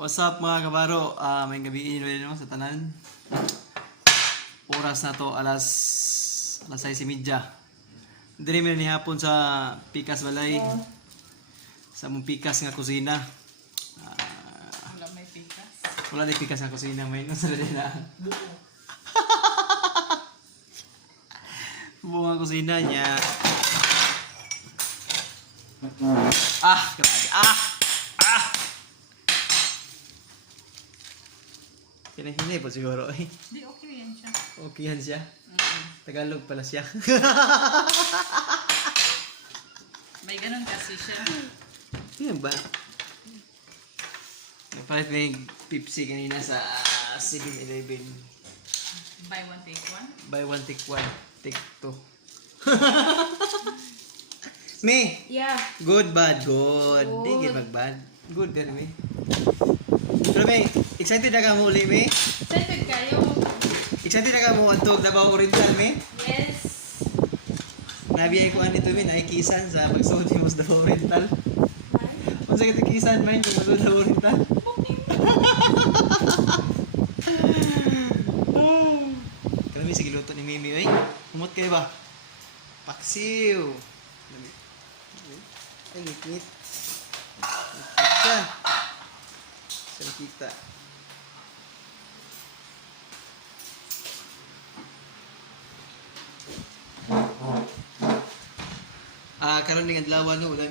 What's up mga kabaro? May gabi rin no, sa tanan. Oras na to, alas 6:30. Diri mi ni hapon sa Pikas Balay. Sa mong Pikas nga kusina. Wala may pikas. Wala di Pikas nga kusina, may no sa na. Bunga kusina niya. Grabe. Hinay-hinay po siguro eh. Di, okay yan siya. Okay yan siya. Tagalog pala siya. May ganun kasi siya. Yan ba? Nagpalit may Pepsi kanina sa 7-Eleven. Buy one, take one. Buy one, take one. Take two. May! Yeah. Good, bad, good. Di Good. mag-bad. Good ka May. Pero May, excited na ka mo uli May? Excited kayo? Excited na ka mo antog Davao Oriental May? Yes. Nabiyay ko nito May, nakikisan sa pagsuot mo sa Davao Oriental. Kung sa katikisan May, kung sa Davao Oriental. Kami sige luto ni Mimi, oy. Humot kayo ba? Paksiw. Ay, ngit-ngit. Ngit-ngit ka. Saan kita? Karon ning adlaw no, wala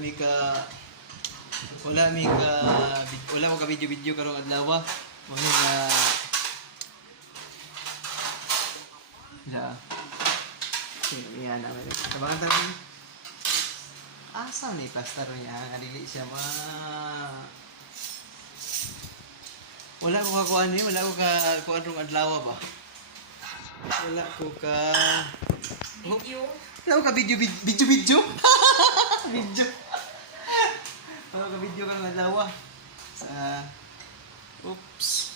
ko ka video karong adlaw. Mo nga yan naman. Kabangan tayo. Asa ni pastor niya? Adili siya wala ko kakuan ni, wala ko kuan rong adlaw ba? Wala ko ka Video. wala ko ka video. Video. Wala ko ka video karong adlaw sa oops.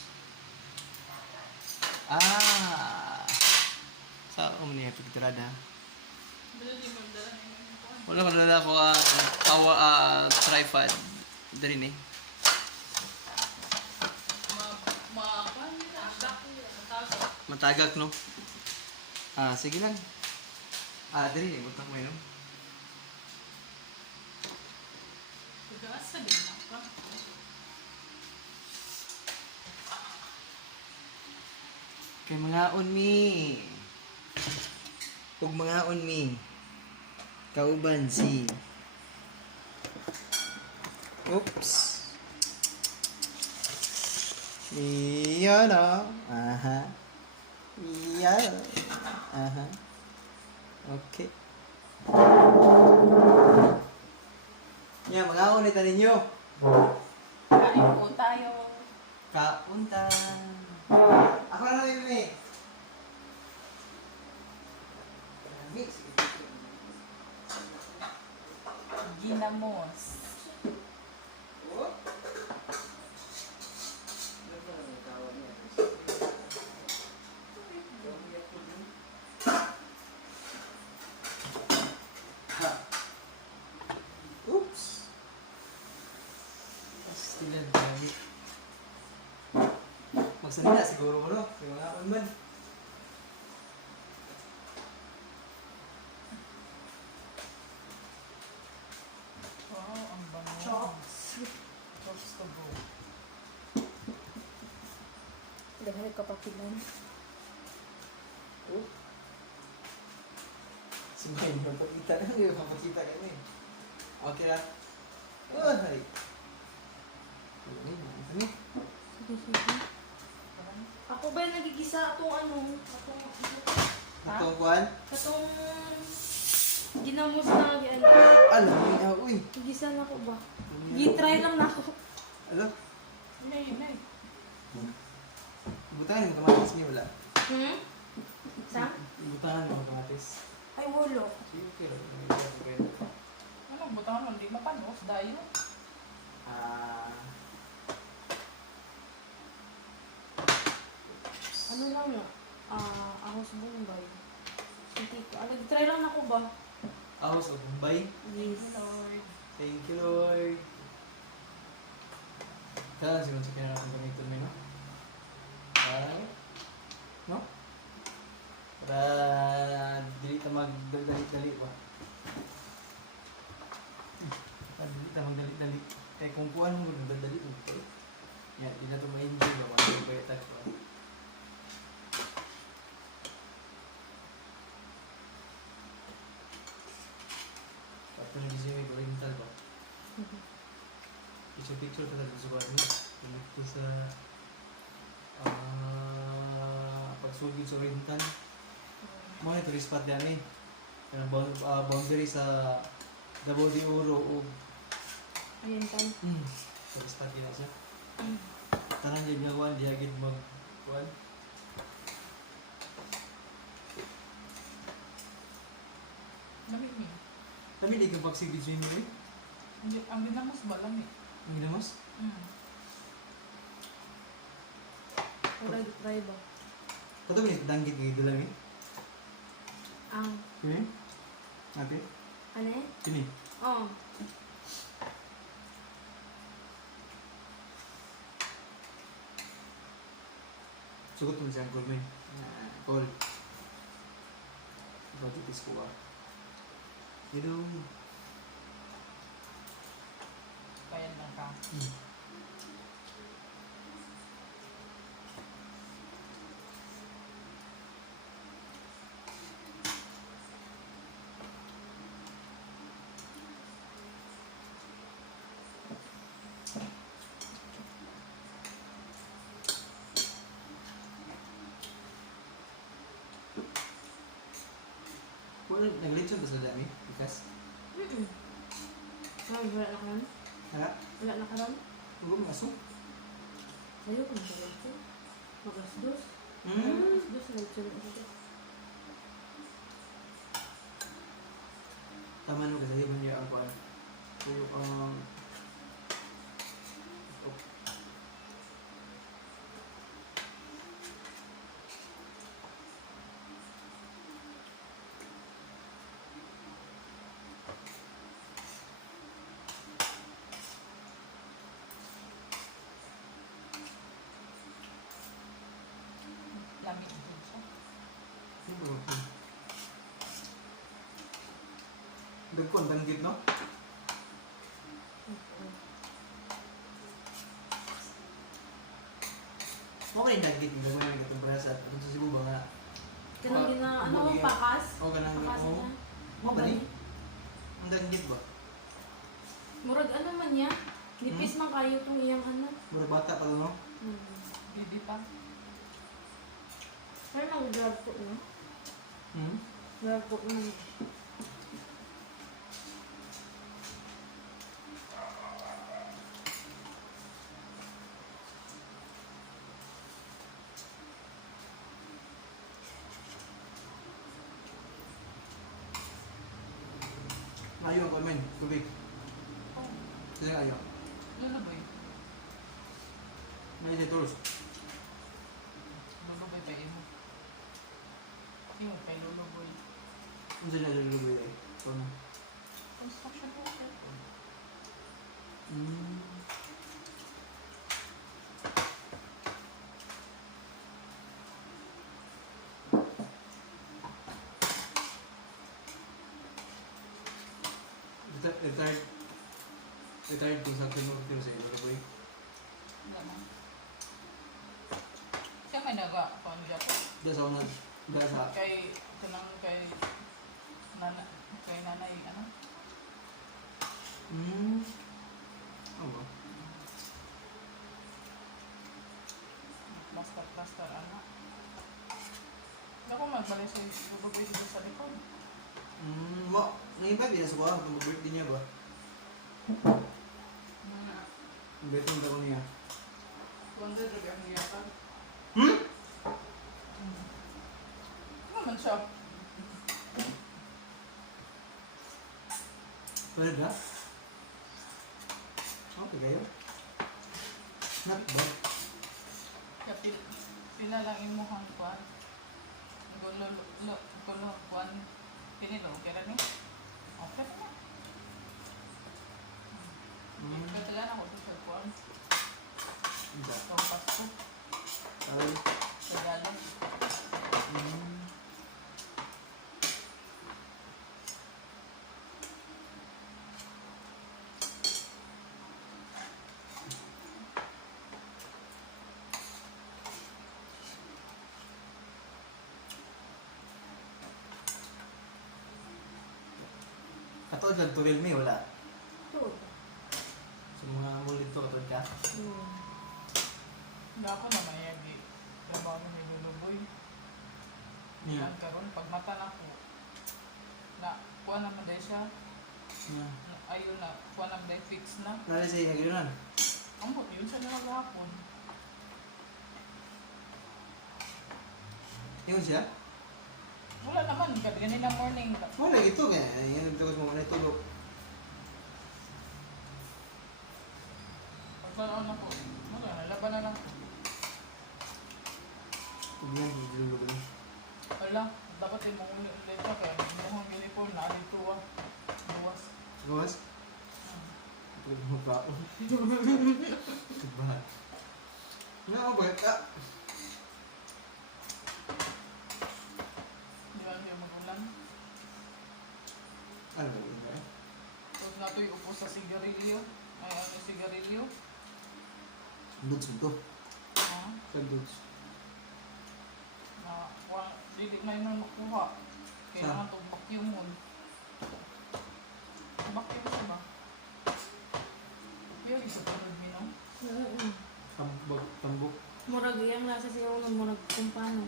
Sa niya pagtirada. Wala ko na ako tripod diri ni. Matagak no. Sige lang. Diri ni butak mo no. Kay mga mi. Ug mga mi. Kauban si oops. Iya na. Iya. Okay. Mga ulit ninyo. Kain po tayo. Kaunta. Ako na rin eh. Mix. Ginamos. Oops. Stilan dami. Magsalita siguro mo no. Kaya mga man. Wow, ang bango. Chops to go. Dahil kapapilan. Oh. Sumay, magpakita na. Hindi magpakita kami. Okay lang. Oh, hari. Ini. Sige. Ako ba yung nagigisa atong Itong kuhan. atong ginamos na ano. Alam mo niya, uy. Nagigisa na ko ba? Gitry lang na ako. Alam. Nay. Butangan yung kamatis niya, wala. Sa? Butangan yung kamatis. Ay, wolo. Sige, okay lang. Ano, butangan mo, hindi mapanos. Dayo. Ano lang na? Ahos Bombay. Hindi ko. Nag-try lang ako ba? House of Bombay. Yes. Lord. Thank you, Lord. Kaya siguro sa kaya natin ganito mo, no? Ay, no? Para dili ka magdali-dali ba? Para dili ka magdali-dali. Kaya kung kuhaan mo magdali mo ito. Yan, di na ito ma-enjoy ba? Mga bayatag ko. Tapos nag-isip may oriental ba? Picture ka talaga sa kuhaan mo. Ito sa pagsugid sa oriental. Mga tourist spot yan eh. Boundary sa Davao de Oro o Ayun tan. tourist spot yan siya. Tanan dyan nga kuhan, diagid mag kuhan. Lamig niya. Kami di ka pagsigid sa inyo eh. Ang ginamos ba lamig? Ang ginamas? Uray try ba? Kato ba yung danggit ngayon doon lang eh? Ang Kini? Ate? ano eh? Kini? Oh. Sugot mo siyang call mo eh. Call. Bagitis ko ah. Hello. Kaya lang ka. Wala, nag-lechon ba sa dami? Bikas? Wala na karon? Ha? Wala na karon? Huwag mo aso? Sayo ko na karon ko. Magasdos. Hmm? Magasdos na ito. Tama nung kasi mo niya ang kuhan. Tuyo ang... Lamig din siya. Dagkon, danggit no? Okay yung danggit, hindi mo yung gatong prasa. Kung sa Cebu ba nga? Kanang gina, ano mo, pakas? O kanang Pakas oo. na. Mo ba ni? Ang danggit ba? Murag ano man niya? Nipis man kayo itong iyang ano. Mura bata pa to no? Bibi pa. Pero mag-grab po, no? Hmm? Grab po naman. Ayaw ako men, tubig. Oh, Sila ayaw. luluboy. May isa tulos. Luluboy pa imo. Imo kay luluboy. Ang sila naluluboy eh. Ano? Construction worker. Hmm. Retired construction worker sa naluluboy. Wala na. Siya may naga. Paano siya po? Diyan sa unang, diyan sa... Kay, kanang kay nanay, ano? Hmm. Ano ba? Plaster, ano? Ako magbalik sa luluboy dito sa likod. Hmm. Mo, nangibay din sa kuha. Mag-birthday niya ba? Ang birthday ko niya. Wonder rin ang hiyatan. Hmm? Ano man siya? Pwede na? Okay kayo? Not bad. Kaya pila lang imuhang kuan. Gulo kuan. Pinilo, kaya ni? Okay na. Hmm. Kaya ako sa kuan. Tuod lang turil may wala. Ito. Sa mga mulit to katod ka. Hindi ako na mayagi. Trabaho ni Luluboy. Yeah. Yan karon pag mata na ko. Na, kuha naman dahil siya. Yeah. Ayun na, kuha naman dahil fix na. Nari sa iya ganoon. Amot, yun siya na maghapon. Ingon siya? Wala naman, ganina morning. Wala ito kaya. Yan ang tukos mo na tulog. Pagkalaon ako, wala, nalaban na lang. Huwag yan, ilulog na. Wala, dapat yung mga ulit ka kaya mukhang uniform na alito ah. Luwas. Gawas? Tulog mo pa ako. Diba? Nga ako ba? Di ba yung magulang? Ano ba yun ba? Tapos na ito yung upo sa sigarilyo. Ay, ano yung sigarilyo? Dudes mo to. Ha? Sa dudes. Na, dili na yun nakuha. Kailangan itong vacuum mo. Vacuum siya ba? Yung isa pa rin minong. Tambok. Murag iyang nasa siya ulo, murag kumpano.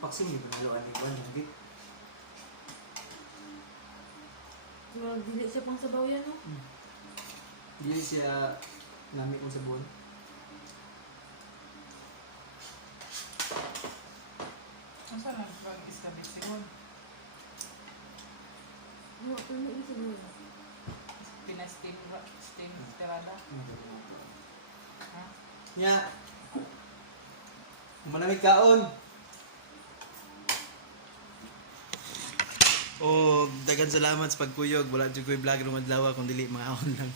Paksin yung panaluan ni Juan. Hindi. Murag dili siya pang sabaw yan, no? Hindi siya gamit kong sabon. Ang saan nag-establish siguro? Ano, ano yung siguro? Pina-steam tirada. Ha? Nya. Malamig kaon. O dagan salamat sa pagkuyog. Wala jud ko'y vlog rumad lawa kung dili mga ahon lang.